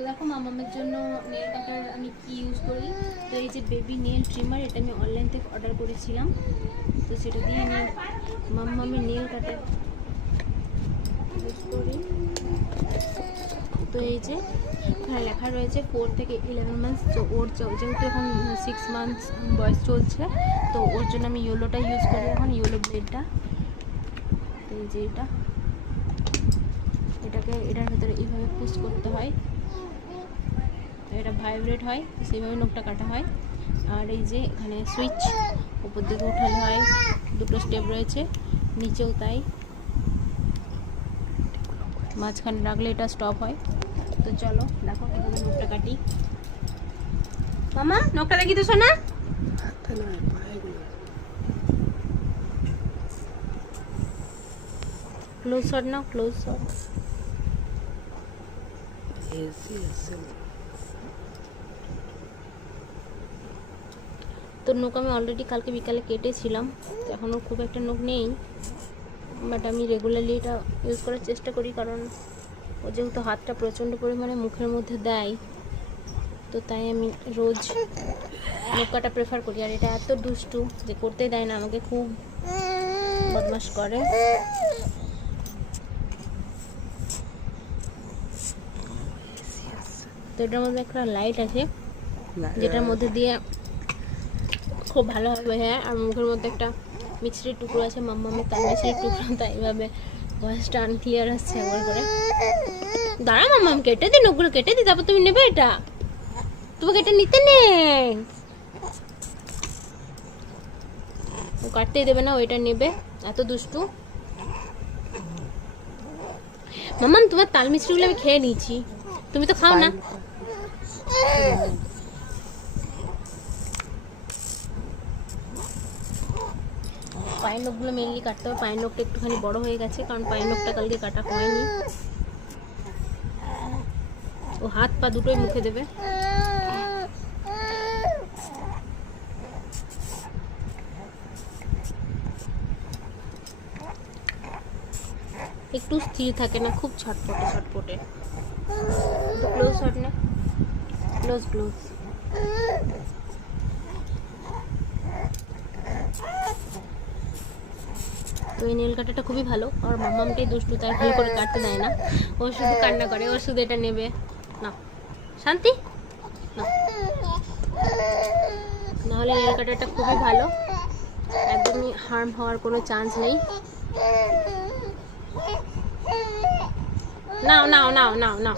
তো দেখো মামামের জন্য নেল কাটার আমি কি ইউজ করি। তো এই যে বেবি নেল ট্রিমার, এটা আমি অনলাইন থেকে অর্ডার করেছিলাম। তো সেটা দিয়ে আমি মামামের নেল কাটার ইউজ করি। তো এই যে এখানে লেখা রয়েছে 4 থেকে 11 মান্থস। তো ওর যেহেতু এখন 6 মান্থস বয়স চলছে, তো ওর জন্য আমি ইয়েলোটা ইউজ করি এখন, ইয়েলো ব্লেডটা। তো এই যে এটাকে এটার ভেতরে এইভাবে পুশ করতে হয়, এটা ভাইব্রেট হয়, সেইভাবে নখটা কাটা হয়। আর এই যে এখানে সুইচ উপর দিকে উঠালে হয়, দুটো স্টেপ রয়েছে, নিচেও তাই, মাঝখানে রাখলে এটা স্টপ হয়। তো চলো দেখো কীভাবে নখটা কাটি। মামা নখটা দেখি তো শোনা। ক্লোজ শট নাও, ক্লোজ শট। তো নখ আমি অলরেডি কালকে বিকালে কেটেছিলাম, তো এখনও খুব একটা নখ নেই, বাট আমি রেগুলারলি এটা ইউজ করার চেষ্টা করি, কারণ ও যেহেতু হাতটা প্রচণ্ড পরিমাণে মুখের মধ্যে দেয়, তো তাই আমি রোজ নখ কাটা প্রেফার করি। আর এটা এত দুষ্টু যে করতে দেয় না আমাকে, খুব বদমাশ করে। তো এটার মধ্যে একটা লাইট আছে, যেটার মধ্যে দিয়ে খুব ভালোভাবে, হ্যাঁ। আর মুখের মধ্যে একটা মিষ্টির টুকরো আছে, মাম্মামের তার মিষ্টির টুকরো, তাই এইভাবে ভয়েসটা আনক্লিয়ার আসছে একবার করে। দাঁড়া মাম্মাম, কেটে দিন ওগুলো, কেটে দিই, তারপর তুমি নেবে এটা। তোমাকে এটা নিতে নেই, ও কাটতেই দেবে না, ওইটা নেবে, এত দুষ্টু। মাম্মাম তোমার তাল মিষ্টিগুলো আমি খেয়ে নিয়েছি, তুমি তো খাও না। পায়ের নখগুলো মেনলি কাটতে হবে, পায়ের নখটা একটুখানি বড় হয়ে গেছে, কারণ পায়ের নখটা কালকে কাটা হয়নি। ও হাত পা দুটোই মুখে দেবে। একটু স্থির থাকে না, খুব ছটপটে ছটপটে। তো ক্লোজ শট না, ক্লোজ ক্লোজ। তো এই নেল কাটাটা খুবই ভালো, আর মাম্মামটাই দুষ্টু, তাই ভুল করে কাটতে দেয় না, ও শুধু কান্না করে, ও শুধু এটা নেবে না। শান্তি না, নাহলে নেল কাটাটা খুবই ভালো, একদমই হার্ম হওয়ার কোনো চান্স নেই। নাও নাও নাও নাও নাও।